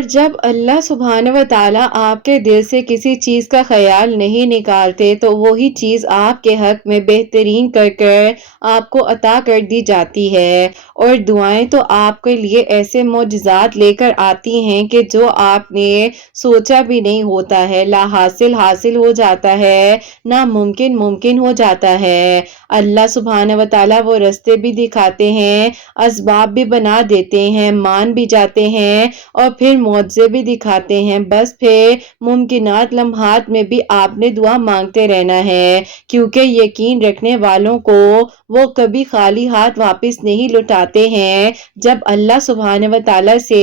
اور جب اللہ سبحانہ و تعالیٰ آپ کے دل سے کسی چیز کا خیال نہیں نکالتے تو وہی چیز آپ کے حق میں بہترین کر کر آپ کو عطا کر دی جاتی ہے۔ اور دعائیں تو آپ کے لیے ایسے معجزات لے کر آتی ہیں کہ جو آپ نے سوچا بھی نہیں ہوتا ہے، لا حاصل حاصل ہو جاتا ہے، ناممکن ممکن ہو جاتا ہے۔ اللہ سبحانہ و تعالیٰ وہ رستے بھی دکھاتے ہیں، اسباب بھی بنا دیتے ہیں، مان بھی جاتے ہیں اور پھر معجزے بھی دکھاتے ہیں۔ بس پھر ممکنات لمحات میں بھی آپ نے دعا مانگتے رہنا ہے، کیونکہ یقین رکھنے والوں کو وہ کبھی خالی ہاتھ واپس نہیں لوٹاتے ہیں۔ جب اللہ سبحانہ و تعالیٰ سے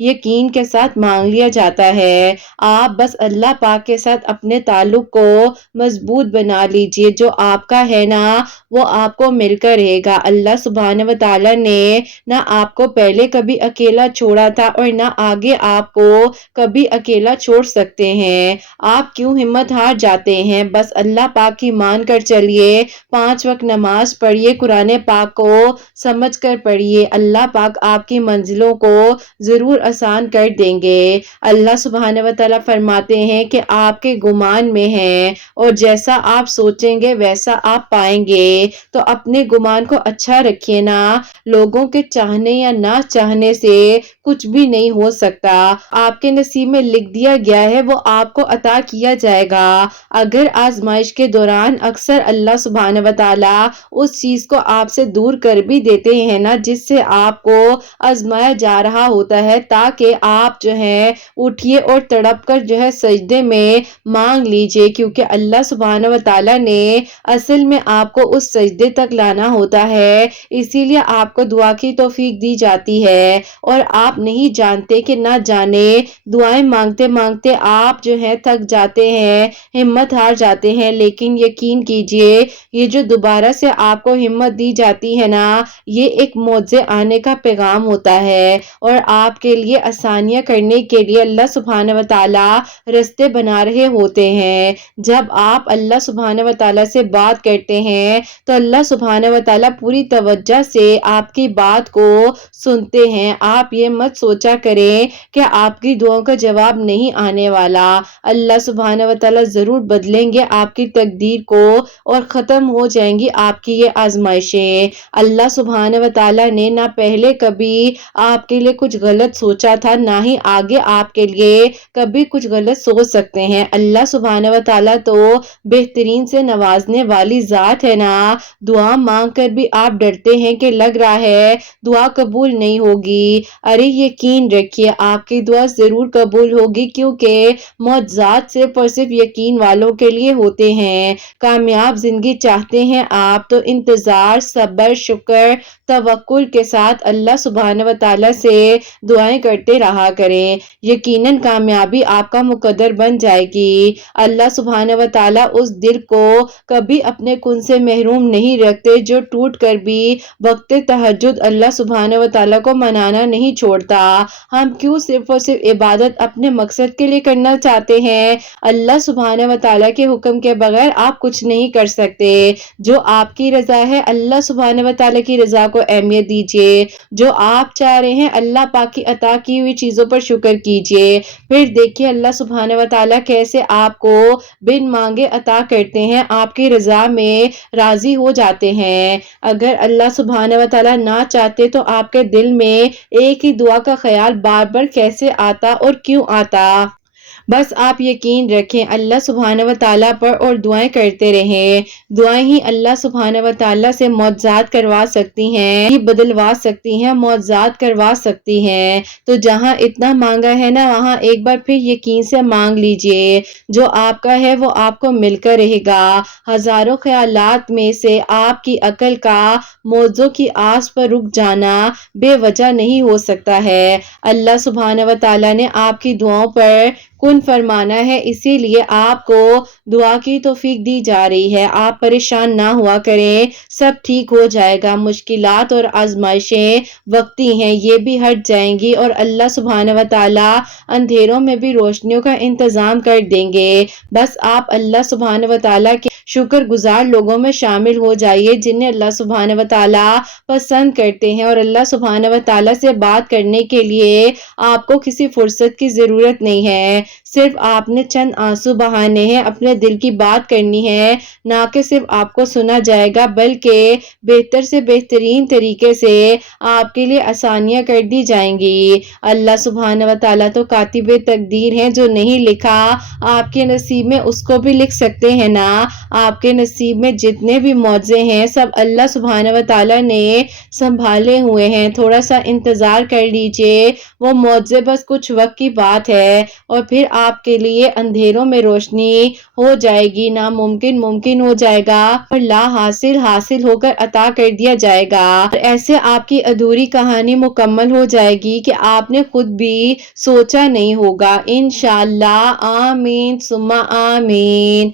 یقین کے ساتھ مانگ لیا جاتا ہے، آپ بس اللہ پاک کے ساتھ اپنے تعلق کو مضبوط بنا لیجئے، جو آپ کا ہے نا وہ آپ کو مل کر رہے گا۔ اللہ سبحانہ و تعالیٰ نے نہ آپ کو پہلے کبھی اکیلا چھوڑا تھا اور نہ آگے آپ کو کبھی اکیلا چھوڑ سکتے ہیں۔ آپ کیوں ہمت ہار جاتے ہیں؟ بس اللہ پاک کی مان کر چلیے، 5 وقت نماز پڑھیے، قرآن پاک کو سمجھ کر پڑھیے، اللہ پاک آپ کی منزلوں کو ضرور آسان کر دیں گے۔ اللہ سبحانہ و تعالیٰ فرماتے ہیں کہ آپ کے گمان میں ہیں اور جیسا آپ سوچیں گے ویسا آپ پائیں گے، تو اپنے گمان کو اچھا رکھیے نا۔ لوگوں کے چاہنے یا نہ چاہنے سے کچھ بھی نہیں ہو سکتا، آپ کے نصیب میں لکھ دیا گیا ہے وہ آپ کو عطا کیا جائے گا۔ اگر آزمائش کے دوران اکثر اللہ سبحانہ و تعالیٰ اس چیز کو آپ سے دور کر بھی دیتے ہیں نا جس سے آپ کو آزمایا جا رہا ہوتا ہے، تاکہ آپ جو ہے اٹھیے اور تڑپ کر جو ہے سجدے میں مانگ لیجئے، کیونکہ اللہ سبحانہ و تعالیٰ نے اصل میں آپ کو اس سجدے تک لانا ہوتا ہے، اسی لیے آپ کو دعا کی توفیق دی جاتی ہے۔ اور آپ نہیں جانتے کہ نہ جانے دعائیں مانگتے مانگتے آپ جو ہے تھک جاتے ہیں، ہمت ہار جاتے ہیں، لیکن یقین کیجئے یہ جو دوبارہ سے آپ کو ہمت دی جاتی ہے نا، یہ ایک معجزے آنے کا پیغام ہوتا ہے، اور آپ کے لیے آسانیاں کرنے کے لیے اللہ سبحانہ و تعالیٰ رستے بنا رہے ہوتے ہیں۔ جب آپ اللہ سبحانہ و تعالیٰ سے بات کرتے ہیں تو اللہ سبحانہ و تعالیٰ پوری توجہ سے آپ کی بات کو سنتے ہیں۔ آپ یہ مت سوچا کریں کہ آپ کی دعاؤں کا جواب نہیں آنے والا، اللہ سبحانہ و تعالیٰ ضرور بدلیں گے آپ کی تقدیر کو اور ختم ہو جائیں گی آپ کی یہ آزمائشیں۔ اللہ سبحانہ و تعالیٰ نے نہ پہلے کبھی آپ کے لیے کچھ غلط سوچا تھا، نہ ہی آگے آپ کے لیے کبھی کچھ غلط سوچ سکتے ہیں۔ اللہ سبحانہ و تعالیٰ تو بہترین سے نوازنے والی ذات ہے نا۔ دعا مانگ کر بھی آپ ڈرتے ہیں کہ لگ رہا ہے دعا قبول نہیں ہوگی، ارے یقین رکھیے آپ کی دعا ضرور قبول ہوگی، کیونکہ معجزات صرف اور صرف یقین والوں کے لیے ہوتے ہیں۔ کامیاب زندگی چاہتے ہیں آپ تو انتظار، صبر، شکر، توکل کے ساتھ اللہ سبحانہ و تعالیٰ سے دعائیں کرتے رہا کریں، یقیناً کامیابی آپ کا مقدر بن جائے گی۔ اللہ سبحانہ و تعالیٰ اس دل کو کبھی اپنے کن سے محروم نہیں رکھتے جو ٹوٹ کر بھی وقت تہجد اللہ سبحانہ و تعالیٰ کو منانا نہیں چھوڑتا۔ ہم کیوں صرف اور صرف عبادت اپنے مقصد کے لیے کرنا چاہتے ہیں؟ اللہ سبحانہ و تعالیٰ کے حکم کے بغیر آپ کچھ نہیں کر سکتے۔ جو آپ کی رضا ہے اللہ سبحانہ و تعالیٰ کی رضا کو اہمیت دیجئے، جو آپ چاہ رہے ہیں اللہ پاک کی عطا کی ہوئی چیزوں پر شکر کیجئے، پھر دیکھیے اللہ سبحانہ و تعالیٰ کیسے آپ کو بن مانگے عطا کرتے ہیں، آپ کی رضا میں راضی ہو جاتے ہیں۔ اگر اللہ سبحانہ و تعالیٰ نہ چاہتے تو آپ کے دل میں ایک ہی دعا کا خیال بار بار کیسے آتا اور کیوں آتا؟ بس آپ یقین رکھیں اللہ سبحانہ و تعالیٰ پر اور دعائیں کرتے رہیں۔ دعائیں ہی اللہ سبحانہ و تعالیٰ سے معجزات کروا سکتی ہیں، ہی بدلوا سکتی ہیں، معجزات کروا سکتی ہیں۔ تو جہاں اتنا مانگا ہے نا وہاں ایک بار پھر یقین سے مانگ لیجئے، جو آپ کا ہے وہ آپ کو مل کر رہے گا۔ ہزاروں خیالات میں سے آپ کی عقل کا موضوع کی آس پر رک جانا بے وجہ نہیں ہو سکتا ہے۔ اللہ سبحانہ و تعالیٰ نے آپ کی دعاؤں پر کن فرمانا ہے، اسی لیے آپ کو دعا کی توفیق دی جا رہی ہے۔ آپ پریشان نہ ہوا کریں، سب ٹھیک ہو جائے گا۔ مشکلات اور آزمائشیں وقتی ہیں، یہ بھی ہٹ جائیں گی اور اللہ سبحانہ و تعالی اندھیروں میں بھی روشنیوں کا انتظام کر دیں گے۔ بس آپ اللہ سبحانہ و تعالی کے شکر گزار لوگوں میں شامل ہو جائیے جنہیں اللہ سبحانہ و تعالی پسند کرتے ہیں، اور اللہ سبحانہ و تعالی سے بات کرنے کے لیے آپ کو کسی فرصت کی ضرورت نہیں ہے، صرف آپ نے چند آنسو بہانے ہیں، اپنے دل کی بات کرنی ہے، نہ کہ صرف آپ کو سنا جائے گا بلکہ بہتر سے بہترین طریقے سے آپ کے لیے آسانیاں کر دی جائیں گی۔ اللہ سبحانہ و تعالیٰ تو کاتب تقدیر ہیں، جو نہیں لکھا آپ کے نصیب میں اس کو بھی لکھ سکتے ہیں نا۔ آپ کے نصیب میں جتنے بھی معجزے ہیں سب اللہ سبحانہ و تعالیٰ نے سنبھالے ہوئے ہیں، تھوڑا سا انتظار کر لیجئے، وہ معجزے بس کچھ وقت کی بات ہے اور پھر آپ کے لیے اندھیروں میں روشنی ہو جائے گی، ناممکن ممکن ہو جائے گا اور لا حاصل حاصل ہو کر عطا کر دیا جائے گا، اور ایسے آپ کی ادھوری کہانی مکمل ہو جائے گی کہ آپ نے خود بھی سوچا نہیں ہوگا، انشاءاللہ۔ آمین ثم آمین۔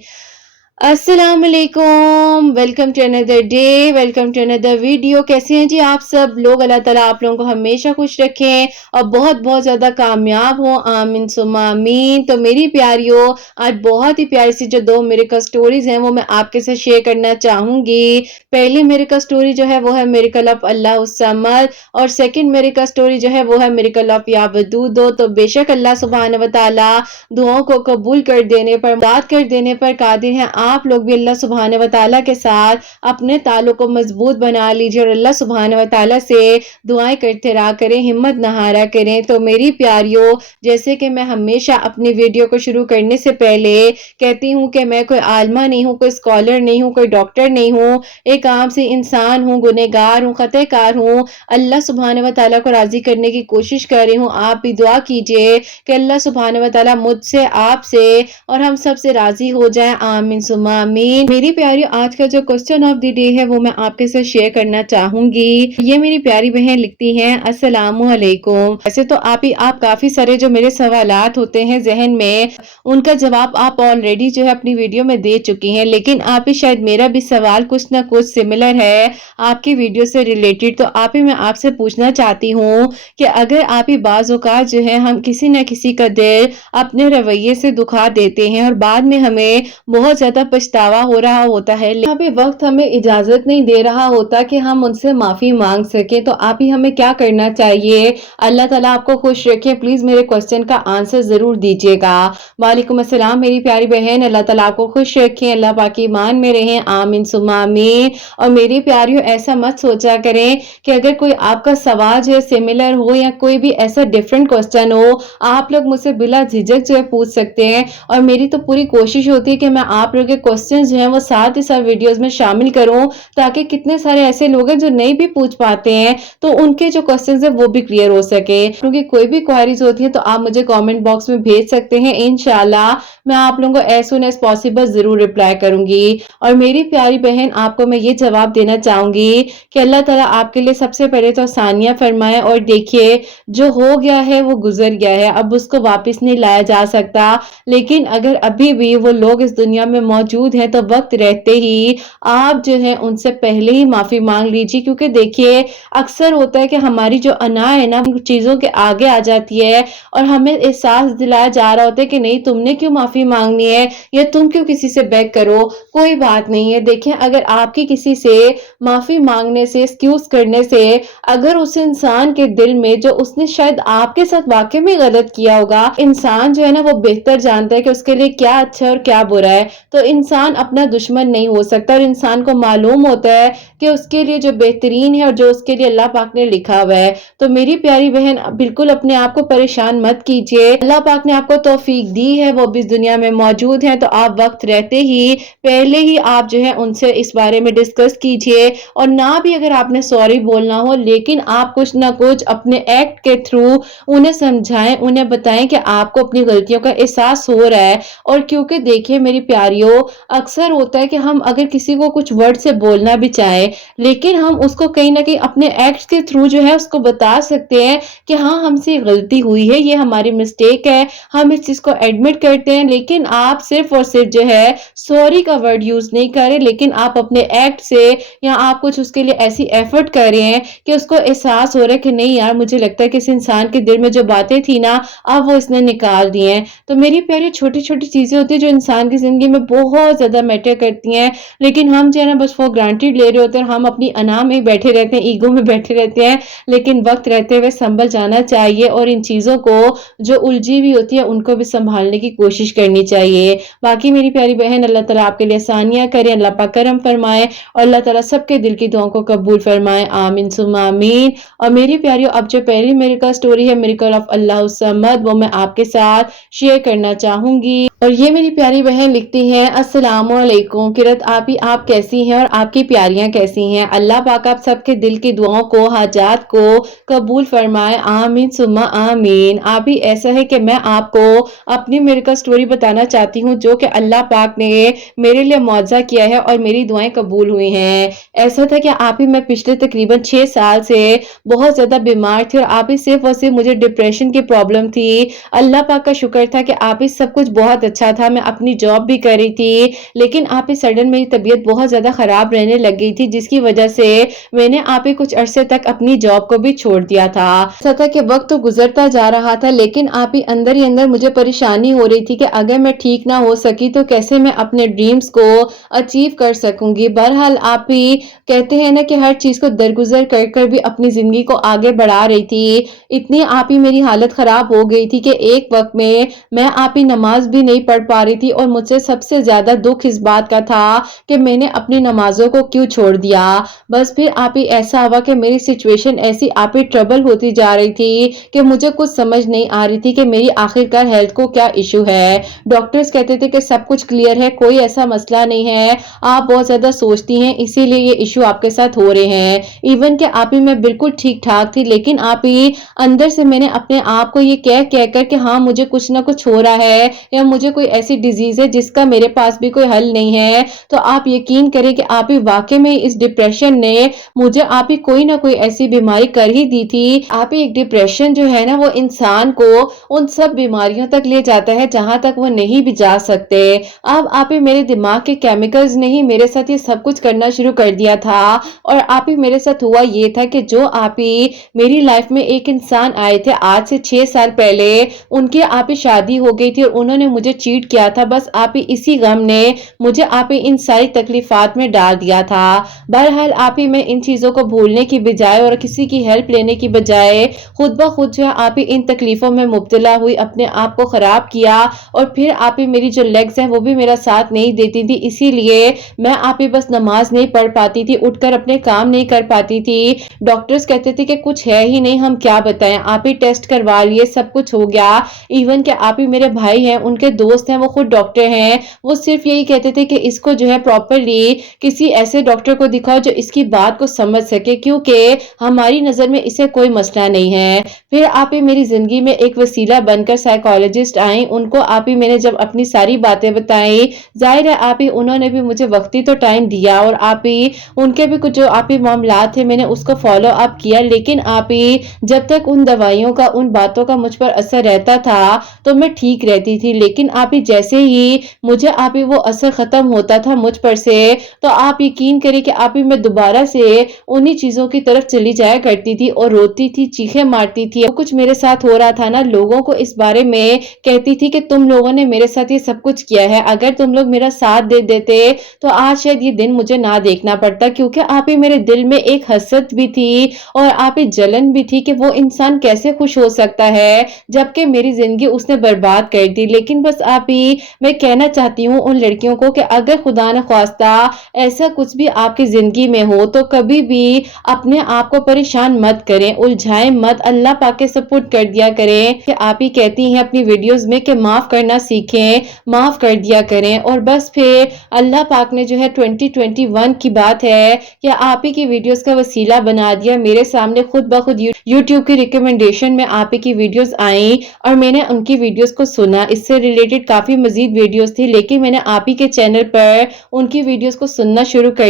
السلام علیکم، ویلکم ٹو اندر ڈے، ویلکم ٹو اندر ویڈیو۔ کیسے ہیں جی آپ سب لوگ؟ اللہ تعالیٰ آپ لوگوں کو ہمیشہ خوش رکھیں اور بہت بہت زیادہ کامیاب ہوں، آمین ثم آمین۔ تو میری پیاریوں، آج بہت ہی پیاری سی جو دو میریکل سٹوریز ہیں وہ میں آپ کے ساتھ شیئر کرنا چاہوں گی۔ پہلی میریکل سٹوری جو ہے وہ ہے میریکل آف اللہ الصمد، اور سیکنڈ میریکل سٹوری جو ہے وہ ہے میریکل آف یا ودودو۔ تو بے شک اللہ سبحانہ و تعالیٰ دعاؤں کو قبول کر دینے پر، مدد کر دینے پر قادر ہیں۔ آپ لوگ بھی اللہ سبحانہ و تعالیٰ کے ساتھ اپنے تعلق کو مضبوط بنا لیجیے اور اللہ سبحانہ و تعالیٰ سے دعائیں کرتے رہا کریں، ہمت نہ ہارا کریں۔ تو میری پیاریوں، جیسے کہ میں ہمیشہ اپنی ویڈیو کو شروع کرنے سے پہلے کہتی ہوں کہ میں کوئی عالمہ نہیں ہوں، کوئی اسکالر نہیں ہوں، کوئی ڈاکٹر نہیں ہوں، ایک عام سی انسان ہوں، گنہگار ہوں، خطا کار ہوں، اللہ سبحانہ و تعالیٰ کو راضی کرنے کی کوشش کر رہی ہوں۔ آپ بھی دعا کیجئے کہ اللہ سبحانہ و تعالیٰ مجھ سے، آپ سے اور ہم سب سے راضی ہو جائیں، آمین ثم آمین۔ میری پیاری، آج کا جو کوسچن آف دی ڈے ہے وہ میں آپ کے ساتھ شیئر کرنا چاہوں گی۔ یہ میری پیاری بہن لکھتی ہیں، السلام علیکم۔ ویسے تو آپ کافی سارے جو میرے سوالات ہوتے ہیں ذہن میں، ان کا جواب آپ آلریڈی جو ہے اپنی ویڈیو میں دے چکی ہیں، لیکن آپ ہی شاید میرا بھی سوال کچھ نہ کچھ سملر ہے آپ کی ویڈیو سے ریلیٹڈ، تو آپ ہی میں آپ سے پوچھنا چاہتی ہوں کہ اگر آپ ہی بعض اوقات جو ہے ہم کسی نہ کسی کا دل اپنے رویے سے دکھا دیتے ہیں اور بعد میں ہمیں بہت زیادہ پچھتاوا ہو رہا ہوتا ہے، لیکن ابھی وقت ہمیں اجازت نہیں دے رہا ہوتا کہ ہم ان سے معافی مانگ سکیں، تو آپ ہی ہمیں کیا کرنا چاہیے؟ اللہ تعالیٰ آپ کو خوش رکھے۔ پلیز میرے کوسچن کا آنسر ضرور دیجیے گا۔ وعلیکم السلام میری پیاری بہن، اللہ تعالیٰ آپ کو خوش رکھیں، اللہ پاک کی ایمان میں رہیں، آمین ثم آمین۔ اور میری پیاریوں، ایسا مت سوچا کریں کہ اگر کوئی آپ کا سوال جو ہے سملر ہو یا کوئی بھی ایسا ڈیفرنٹ کوسچن ہو، آپ لوگ مجھ سے بلا جھجک جو ہے پوچھ سکتے ہیں، اور میری تو پوری کوشش ہوتی ہے کہ میں آپ لوگ کے کوسچنز جو ہیں وہ ساتھ ہی ساتھ ویڈیوز میں شامل کروں، تاکہ کتنے سارے ایسے لوگ ہیں جو نہیں بھی پوچھ پاتے ہیں تو ان کے جو کوسچنز ہیں وہ بھی کلیئر ہو سکے۔ کیونکہ کوئی بھی کوائریز ہوتی ہے تو آپ مجھے کامنٹ باکس میں بھیج سکتے ہیں، انشاءاللہ میں آپ لوگوں کو ایز سون ایز پاسبل ضرور رپلائی کروں گی۔ اور میری پیاری بہن، آپ کو میں یہ جواب دینا چاہوں گی کہ اللہ تعالیٰ آپ کے لیے سب سے پہلے تو آسانیاں فرمائے، اور دیکھیے جو ہو گیا ہے وہ گزر گیا ہے، اب اس کو واپس نہیں لایا جا سکتا، لیکن اگر ابھی بھی وہ لوگ اس دنیا میں موجود ہیں تو وقت رہتے ہی آپ جو ہے ان سے پہلے ہی معافی مانگ لیجیے، کیونکہ دیکھیے اکثر ہوتا ہے کہ ہماری جو انا ہے نا چیزوں کے آگے آ جاتی ہے اور ہمیں احساس دلایا جا رہا ہوتا ہے کہ نہیں تم نے کیوں معافی مانگنی ہے یا تم کیوں کسی سے بیگ کرو، کوئی بات نہیں ہے۔ دیکھیں اگر آپ کی کسی سے معافی مانگنے سے، ایکسکیوز کرنے سے، اگر اس انسان کے دل میں جو اس نے شاید آپ کے ساتھ واقع میں غلط کیا ہوگا، انسان جو ہے نا وہ بہتر جانتا ہے کہ اس کے لیے کیا اچھا اور کیا برا ہے، تو انسان اپنا دشمن نہیں ہو سکتا، اور انسان کو معلوم ہوتا ہے کہ اس کے لیے جو بہترین ہے اور جو اس کے لیے اللہ پاک نے لکھا ہوا ہے۔ تو میری پیاری بہن بالکل اپنے آپ کو پریشان مت کیجیے، اللہ پاک نے آپ کو توفیق دی ہے، وہ بھی اس دنیا میں موجود ہیں، تو آپ وقت رہتے ہی پہلے ہی آپ جو ہے ان سے اس بارے میں ڈسکس کیجیے، اور نہ بھی اگر آپ نے سوری بولنا ہو، لیکن آپ کچھ نہ کچھ اپنے ایکٹ کے تھرو انہیں سمجھائیں، انہیں بتائیں کہ آپ کو اپنی غلطیوں کا احساس ہو رہا ہے۔ اور کیونکہ دیکھیے میری پیاریوں، اکثر ہوتا ہے کہ ہم اگر کسی کو کچھ ورڈ سے بولنا بھی چاہیں لیکن ہم اس کو کہیں نہ کہیں اپنے ایکٹس کے تھرو جو ہے اس کو بتا سکتے ہیں کہ ہاں ہم سے غلطی ہوئی ہے, یہ ہماری مسٹیک ہے, ہم اس چیز کو ایڈمٹ کرتے ہیں. لیکن آپ صرف اور صرف جو ہے سوری کا ورڈ یوز نہیں کریں, لیکن آپ اپنے ایکٹ سے یا آپ کچھ اس کے لیے ایسی ایفرٹ کر رہے ہیں کہ اس کو احساس ہو رہا ہے کہ نہیں یار مجھے لگتا ہے کہ اس انسان کے دل میں جو باتیں تھی نا اب وہ اس نے نکال دی ہیں. تو میری پیاری چھوٹی چھوٹی چیزیں ہوتی ہیں جو انسان کی زندگی میں بہت زیادہ میٹر کرتی ہیں, لیکن ہم جو ہے نا بس فور گرانٹیڈ لے رہے ہوتے ہیں, ہم اپنی انا میں بیٹھے رہتے ہیں, ایگو میں بیٹھے رہتے ہیں. لیکن وقت رہتے ہوئے سنبھل جانا چاہیے اور ان چیزوں کو جو الجھی ہوئی ہوتی ہے ان کو بھی سنبھالنے کی کوشش کرنی چاہیے. باقی میری پیاری بہن اللہ تعالیٰ آپ کے لیے آسانیاں کرے, اللہ پاک کرم فرمائے اور اللہ تعالیٰ سب کے دل کی دعاؤں کو قبول فرمائے, آمین ثم آمین. اور میری پیاریو اب جو پہلی میریکل سٹوری ہے میریکل آف اللہ الصمد وہ میں آپ کے ساتھ شیئر کرنا چاہوں گی. اور یہ میری پیاری بہن لکھتی ہیں السلام علیکم قرت آپی, آپ کیسی ہیں اور آپ کی پیاریاں کیسی ہیں؟ اللہ پاک آپ سب کے دل کی دعاؤں کو حاجات کو قبول فرمائے, آمین ثم آمین. آپی ایسا ہے کہ میں آپ کو اپنی میریکل سٹوری بتانا چاہتی ہوں جو کہ اللہ پاک نے میرے لیے معجزہ کیا ہے اور میری دعائیں قبول ہوئی ہیں. ایسا تھا کہ آپ ہی میں پچھلے تقریباً 6 سال سے بہت زیادہ بیمار تھی اور آپ ہی صرف اور صرف مجھے ڈپریشن کی پرابلم تھی. اللہ پاک کا شکر تھا کہ آپ ہی سب کچھ بہت اچھا تھا, میں اپنی جاب بھی کر رہی تھی, لیکن آپ ہی سڈن میری طبیعت بہت زیادہ خراب رہنے لگ گئی تھی جس کی وجہ سے میں نے آپ ہی کچھ عرصے تک اپنی جاب کو بھی چھوڑ دیا تھا. ایسا تھا کہ وقت تو گزرتا جا رہا تھا لیکن آپ ہی اندر مجھے پریشانی ہو رہی تھی کہ اگر میں ٹھیک نہ ہو سکی تو کیسے میں اپنے ڈریمز کو اچیو کر سکوں گی. بہرحال آپ ہی کہتے ہیں نا کہ ہر چیز کو درگزر کر کر بھی اپنی زندگی کو آگے بڑھا رہی تھی. اتنی آپ ہی میری حالت خراب ہو گئی تھی کہ ایک وقت میں آپ ہی نماز بھی نہیں پڑھ پا رہی تھی اور مجھ سے سب سے زیادہ دکھ اس بات کا تھا کہ میں نے اپنی نمازوں کو کیوں چھوڑ دیا. بس پھر آپ ہی ایسا ہوا کہ میری سچویشن ایسی آپ ہی ٹربل ہوتی جا رہی تھی کہ مجھے کچھ سمجھ نہیں آ رہی تھی کہ میری آخرکار ہیلتھ کو کیا ایشو ہے. ڈاکٹرز کہتے تھے کہ سب کچھ کلیئر ہے, کوئی ایسا مسئلہ نہیں ہے, آپ بہت زیادہ سوچتی ہیں اسی لیے یہ ایشو آپ کے ساتھ ہو رہے ہیں. ایون کہ آپ ہی میں بالکل ٹھیک ٹھاک تھی لیکن آپ ہی اندر سے میں نے اپنے آپ کو یہ کہہ کر کہ ہاں مجھے کچھ نہ کچھ ہو رہا ہے یا مجھے کوئی ایسی ڈیزیز ہے جس کا میرے پاس بھی کوئی حل نہیں ہے. تو آپ یقین کریں کہ آپ ہی واقع میں اس ڈپریشن نے مجھے آپ ہی کوئی نہ کوئی ایسی بیماری کر ہی دی تھی. آپ ہی ایک ڈپریشن جو ہے نا وہ انسان کو ان سب بیماریوں تک لے جاتا ہے جہاں تک وہ نہیں بھی جا سکتے. اب آپ ہی میرے دماغ کے کیمیکلز نے ہی میرے ساتھ یہ سب کچھ کرنا شروع کر دیا تھا. اور آپ ہی میرے ساتھ ہوا یہ تھا کہ جو آپ ہی میری لائف میں ایک انسان آئے تھے آج سے 6 سال پہلے, ان کی آپ ہی شادی ہو گئی تھی اور انہوں نے مجھے چیٹ کیا تھا. بس آپ ہی اسی غم نے مجھے آپ ہی ان ساری تکلیفات میں ڈال دیا تھا. بہرحال آپ ہی میں ان چیزوں کو بھولنے کی بجائے اور کسی کی ہیلپ لینے کی بجائے خود بخود جو ہے آپ ہی ان تکلیفوں میں مبتلا ہوئی, اپنے آپ کو خراب کیا. اور پھر آپ ہی میری جو لیگز ہیں وہ بھی میرا ساتھ نہیں دیتی تھی, اسی لیے میں آپ ہی بس نماز نہیں پڑھ پاتی تھی, اٹھ کر اپنے کام نہیں کر پاتی تھی. ڈاکٹرز کہتے تھے کہ کچھ ہے ہی نہیں, ہم کیا بتائیں, آپ ہی ٹیسٹ کروا لیے سب کچھ ہو گیا. ایون کہ آپ ہی میرے بھائی ہیں, ان کے دوست ہیں, وہ خود ڈاکٹر ہیں, وہ صرف یہی کہتے تھے کہ اس کو جو ہے پراپرلی کسی ایسے ڈاکٹر کو دکھاؤ جو اس کی بات کو سمجھ سکے کیونکہ ہماری نظر میں اسے کوئی مسئلہ نہیں ہے. پھر آپ ہی میری زندگی میں ایک وسیلہ بن کر سائیکالوجسٹ آئیں, ان کو آپ ہی میں نے جب اپنی ساری باتیں بتائیں, ظاہر ہے آپ ہی انہوں نے بھی مجھے وقتی تو ٹائم دیا اور آپ ہی ان کے بھی کچھ جو آپ ہی معاملات تھے میں نے اس کو فالو اپ کیا. لیکن آپ ہی جب تک ان دوائیوں کا ان باتوں کا مجھ پر اثر رہتا تھا تو میں ٹھیک رہتی تھی, لیکن آپ ہی جیسے ہی مجھے آپ ہی وہ اثر ختم ہوتا تھا مجھ پر سے تو آپ یقین کریں کہ آپ ہی میں دوبارہ سے انہی چیزوں کی طرف چلی جایا کرتی تھی اور روتی تھی, چیخیں مارتی تھی. کچھ میرے ساتھ ہو رہا تھا نا, لوگوں کو اس بارے میں کہتی تھی کہ تم لوگوں نے میرے ساتھ یہ سب کچھ کیا ہے, اگر تم لوگ میرا ساتھ دے دیتے تو آج شاید یہ دن مجھے نہ دیکھنا پڑتا. کیونکہ آپ ہی میرے دل میں ایک حسد بھی تھی اور آپ ہی جلن بھی تھی کہ وہ انسان کیسے خوش ہو سکتا ہے جبکہ میری زندگی اس نے برباد کر دی. لیکن بس آپ ہی میں کہنا چاہتی ہوں ان لڑکیوں کو کہ اگر خدا نہ خواستہ ایسا کچھ بھی آپ کی زندگی میں ہو تو کبھی بھی اپنے آپ کو پریشان مت کریں, الجھائیں مت, اللہ پاک کے سپورٹ کر دیا کریں. کہ آپ ہی کہتی ہیں اپنی ویڈیوز میں کہ معاف کرنا سیکھیں, معاف کر دیا کریں. اور بس پھر اللہ پاک نے جو ہے 2021 کی بات ہے کہ آپ ہی کی ویڈیوز کا وسیلہ بنا دیا. میرے سامنے خود بخود یوٹیوب کی ریکمنڈیشن میں آپ ہی کی ویڈیوز آئیں اور میں نے ان کی ویڈیوز کو سنا. اس سے ریلیٹڈ کافی مزید ویڈیوز تھی لیکن میں نے آپ ہی کے چینل پر ان کی ویڈیوز کو سننا شروع کر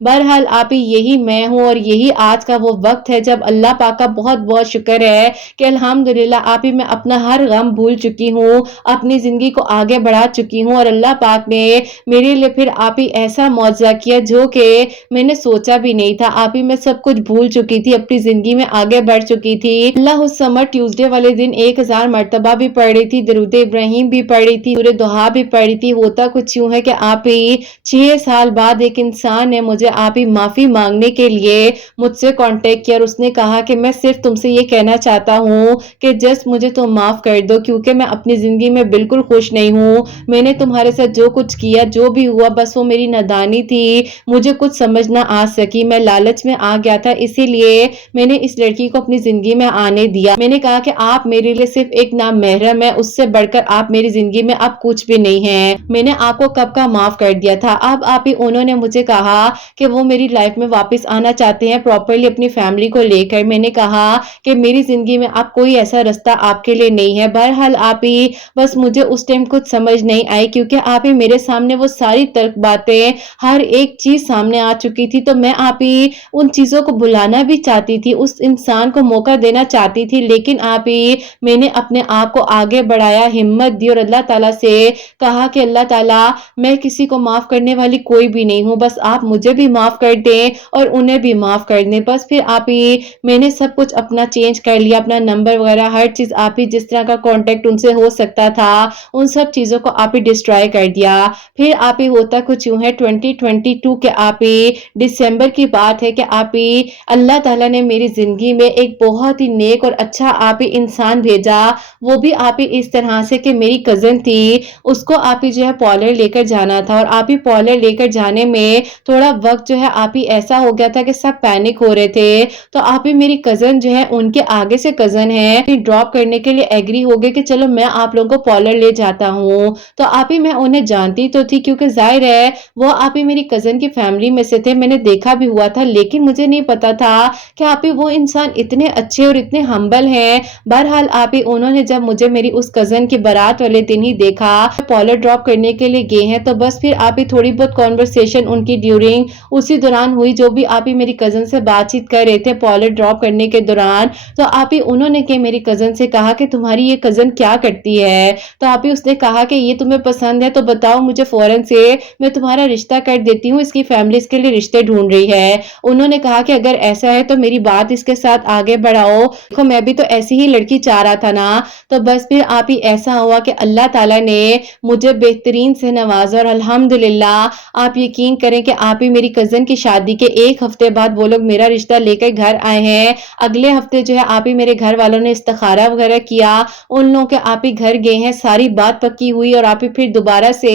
بہرحال آپ ہی یہی میں ہوں اور یہی آج کا وہ وقت ہے جب اللہ پاک کا بہت بہت شکر ہے کہ الحمدللہ آپ ہی میں اپنا ہر غم بھول چکی ہوں، اپنی زندگی کو آگے بڑھا چکی ہوں اور اللہ پاک نے میرے لیے پھر آپ ہی ایسا معجزہ کیا جو کہ میں نے سوچا بھی نہیں تھا۔ آپ ہی میں سب کچھ بھول چکی تھی، اپنی زندگی میں آگے بڑھ چکی تھی۔ اللہ اس سمر ٹیوزڈے والے دن 1000 مرتبہ بھی پڑھ رہی تھی، درود ابراہیم بھی پڑھ رہی تھی، سورہ دہا بھی پڑھ رہی تھی۔ ہوتا کچھ یوں ہے کہ آپ ہی 6 سال بعد ایک انسان نے مجھے آپ ہی معافی مانگنے کے لیے مجھ سے کانٹیکٹ کیا اور اس نے کہا کہ میں صرف تم سے یہ کہنا چاہتا ہوں کہ جسٹ مجھے تم معاف کر دو، کیونکہ میں اپنی زندگی میں بالکل خوش نہیں ہوں۔ میں نے تمہارے ساتھ جو کچھ کیا، جو بھی ہوا، بس وہ میری نادانی تھی، مجھے کچھ سمجھ نہ آ سکی، میں لالچ میں آ گیا تھا، اسی لیے میں نے اس لڑکی کو اپنی زندگی میں آنے دیا۔ میں نے کہا کہ آپ میرے لیے صرف ایک نام محرم ہے، اس سے بڑھ کر آپ میری زندگی میں اب کچھ بھی نہیں ہیں۔ میں نے آپ کو کب کا معاف کر دیا تھا۔ اب آپ ہی انہوں نے مجھے کہا کہ وہ میری لائف میں واپس آنا چاہتے ہیں پراپرلی اپنی فیملی کو لے کر۔ میں نے کہا کہ میری زندگی میں اب کوئی ایسا رستہ آپ کے لیے نہیں ہے۔ بہرحال آپ ہی بس مجھے اس ٹائم کچھ سمجھ نہیں آئی، کیونکہ آپ ہی میرے سامنے وہ ساری تلخ باتیں، ہر ایک چیز سامنے آ چکی تھی، تو میں آپ ہی ان چیزوں کو بلانا بھی چاہتی تھی، اس انسان کو موقع دینا چاہتی تھی، لیکن آپ ہی میں نے اپنے آپ کو آگے بڑھایا، ہمت دی اور اللہ تعالیٰ سے کہا کہ اللہ تعالیٰ میں کسی کو معاف کرنے والی کوئی بھی نہیں ہوں، بس آپ مجھے بھی معاف کر دیں اور انہیں بھی معاف کر دیں۔ بس پھر آپ ہی میں نے سب کچھ اپنا چینج کر لیا، اپنا نمبر وغیرہ ہر چیز، آپ ہی جس طرح کا کانٹیکٹ ان سے ہو سکتا تھا ان سب چیزوں کو آپ ہی ڈسٹرائے کر دیا۔ پھر آپ ہی ہوتا کچھ یوں ہے 2022 کے آپ ہی دسمبر کی بات ہے کہ آپ ہی اللہ تعالیٰ نے میری زندگی میں ایک بہت ہی نیک اور اچھا آپ ہی انسان بھیجا، وہ بھی آپ ہی اس طرح سے کہ میری کزن تھی، اس کو آپ ہی جو ہے پارلر لے کر جانا تھا، اور آپ ہی پارلر لے کر جانے میں تھوڑا وقت جو ہے آپ ہی ایسا ہو گیا تھا کہ سب پینک ہو رہے تھے، تو آپ ہی میری کزن جو ہے ان کے آگے سے کزن ہے ڈراپ کرنے کے لیے ایگری ہو گئے کہ چلو میں آپ لوگوں کو پارلر لے جاتا ہوں۔ تو آپ ہی میں انہیں جانتی تو تھی، کیونکہ ظاہر ہے وہ آپ ہی میری کزن کی فیملی میں سے تھے، میں نے دیکھا بھی ہوا تھا، لیکن مجھے نہیں پتا تھا کہ آپ ہی وہ انسان اتنے اچھے اور اتنے ہمبل ہیں۔ بہرحال آپ ہی انہوں نے جب مجھے میری اس کزن کی بارات والے دن ہی دیکھا پارلر ڈراپ کرنے کے لیے گئے ہیں، تو بس پھر آپ ہی تھوڑی بہت کانورسیشن ان کی ڈیورنگ اسی دوران ہوئی، جو بھی آپ ہی میری کزن سے بات چیت کر رہے تھے پارلر ڈراپ کرنے کے دوران، تو آپ ہی انہوں نے کہ میری کزن سے کہا کہ تمہاری یہ کزن کیا کرتی ہے، تو آپ ہی اس نے کہا کہ یہ تمہیں پسند ہے تو بتاؤ مجھے فوراً سے، میں تمہارا رشتہ کر دیتی ہوں، اس کی فیملی اس کے لیے رشتے ڈھونڈ رہی ہے۔ انہوں نے کہا کہ اگر ایسا ہے تو میری بات اس کے ساتھ آگے بڑھاؤ، دیکھو میں بھی تو ایسی ہی لڑکی چاہ رہا تھا نا۔ تو بس پھر آپ ہی ایسا ہوا کہ اللہ تعالیٰ نے مجھے بہترین سے نوازا، اور الحمدللہ آپ یقین کریں کہ آپ ہی میری کزن کی شادی کے 1 ہفتے بعد وہ لوگ میرا رشتہ لے کر گھر آئے ہیں۔ اگلے ہفتے جو ہے آپ ہی میرے گھر والوں نے استخارہ وغیرہ کیا، ان لوگوں کے آپ ہی گھر گئے ہیں، ساری بات پکی ہوئی، اور آپ ہی پھر دوبارہ سے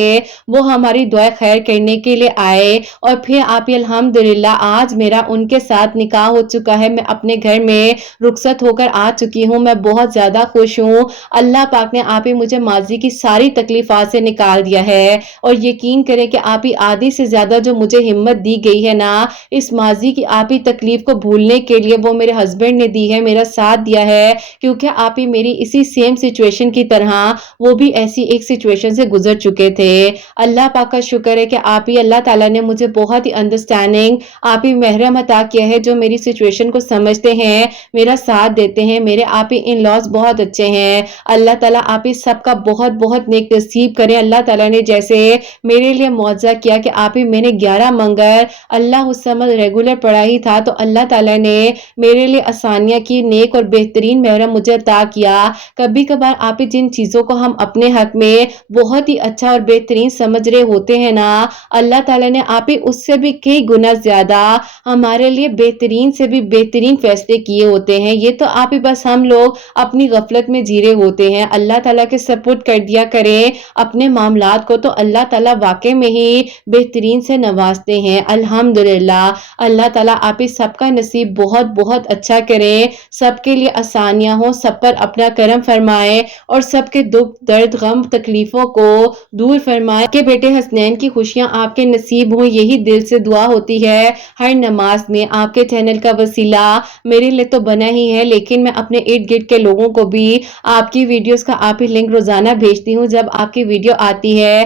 وہ ہماری دعا خیر کرنے کے لیے آئے، اور پھر آپ ہی الحمدللہ آج میرا ان کے ساتھ نکاح ہو چکا ہے، میں اپنے گھر میں رخصت ہو کر آ چکی ہوں، میں بہت زیادہ خوش ہوں۔ اللہ پاک نے آپ ہی مجھے ماضی کی ساری تکلیفات سے نکال دیا ہے، اور یقین کریں کہ آپ ہی آدھی سے زیادہ جو مجھے ہمت دی گئی ہے نا اس ماضی کی آپ ہی تکلیف کو بھولنے کے لیے، وہ میرے ہسبینڈ نے دی ہے، میرا ساتھ دیا ہے، کیونکہ آپ ہی میری اسی سیم سچویشن کی طرح وہ بھی ایسی ایک سچویشن سے گزر چکے تھے۔ اللہ پاک کا شکر ہے کہ آپ ہی اللہ تعالیٰ نے مجھے بہت ہی انڈرسٹینڈنگ آپ ہی محرم عطا کیا ہے، جو میری سچویشن کو سمجھتے ہیں، میرا ساتھ دیتے ہیں، میرے آپ ہی ان لاز بہت اچھے ہیں۔ اللہ تعالیٰ آپ ہی سب کا بہت بہت نیک نصیب کرے۔ اللہ تعالیٰ نے جیسے میرے لیے معجزہ کیا کہ آپ ہی میں نے 11 منگر اللہ الصمد ریگولر پڑھا ہی تھا، تو اللہ تعالیٰ نے میرے لیے آسانیاں کی، نیک اور بہترین محرم مجھے عطا کیا۔ کبھی کبھار آپ ہی جن چیزوں کو ہم اپنے حق میں بہت ہی اچھا اور بہترین سمجھ رہے ہوتے ہیں نا، اللہ تعالیٰ نے آپ ہی اس سے بھی کئی گنا زیادہ ہمارے لیے بہترین سے بھی بہترین فیصلے کیے ہوتے ہیں۔ یہ تو آپ ہی بس ہم لوگ اپنی غفلت میں جی رہے ہوتے ہیں۔ اللہ تعالیٰ کے سپورٹ کر دیا کریں اپنے معاملات کو، تو اللہ تعالیٰ واقع میں ہی بہترین سے نوازتے ہیں۔ الحمدللہ اللہ تعالیٰ آپ ہی سب کا نصیب بہت بہت اچھا کریں، سب کے لیے آسانیاں ہوں، سب پر اپنا کرم فرمائے، اور سب کے دکھ درد غم تکلیفوں کو دور فرمائے کہ بیٹے حسنین کی خوشیاں آپ کے نصیب ہوں، یہی دل سے دعا ہوتی ہے ہر نماز میں۔ آپ کے چینل کا وسیلہ میرے لیے تو بنا ہی ہے، لیکن میں اپنے ارد گرد کے لوگوں کو بھی آپ کی ویڈیوز کا آپ ہی لنک روزانہ بھیجتی ہوں، جب آپ کی ویڈیو آتی ہے،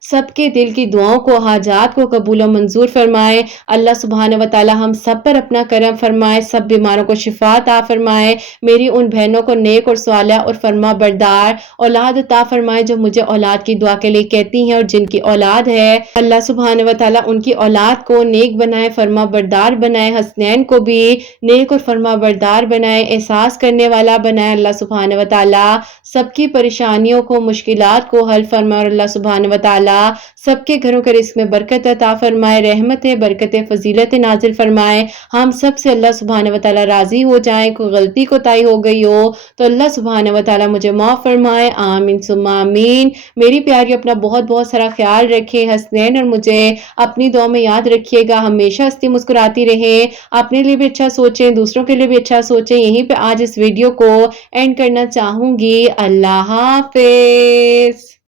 سب کے دل کی دعاؤں کو، حاجات کو قبول و منظور فرمائے۔ اللہ سبحانہ و تعالیٰ ہم سب پر اپنا کرم فرمائے، سب بیماروں کو شفا عطا فرمائے، میری ان بہنوں کو نیک اور صالح اور فرما بردار اولاد عطا فرمائے جو مجھے اولاد کی دعا کے لیے کہتی ہیں، اور جن کی اولاد ہے اللہ سبحانہ و تعالیٰ ان کی اولاد کو نیک بنائے، فرما بردار بنائے، حسنین کو بھی نیک اور فرما بردار بنائے، احساس کرنے والا بنائے۔ اللہ سبحانہ و تعالیٰ سب کی پریشانیوں کو، مشکلات کو حل فرمائے، اور اللہ سبحانہ و تعالیٰ سب کے گھروں کے رزق میں برکت عطا فرمائے، رحمت برکت فضیلت نازل فرمائے۔ ہم سب سے اللہ سبحانہ و تعالیٰ راضی ہو جائیں، کوئی غلطی کوتاہی ہو گئی ہو تو اللہ سبحانہ و تعالیٰ مجھے معاف فرمائے، آمین ثم آمین۔ میری پیاری اپنا بہت بہت سارا خیال رکھے، حسنین اور مجھے اپنی دعا میں یاد رکھیے گا، ہمیشہ ہنستی مسکراتی رہیں، اپنے لیے بھی اچھا سوچیں، دوسروں کے لیے بھی اچھا سوچیں۔ یہیں پہ آج اس ویڈیو کو اینڈ کرنا چاہوں گی۔ اللہ حافظ۔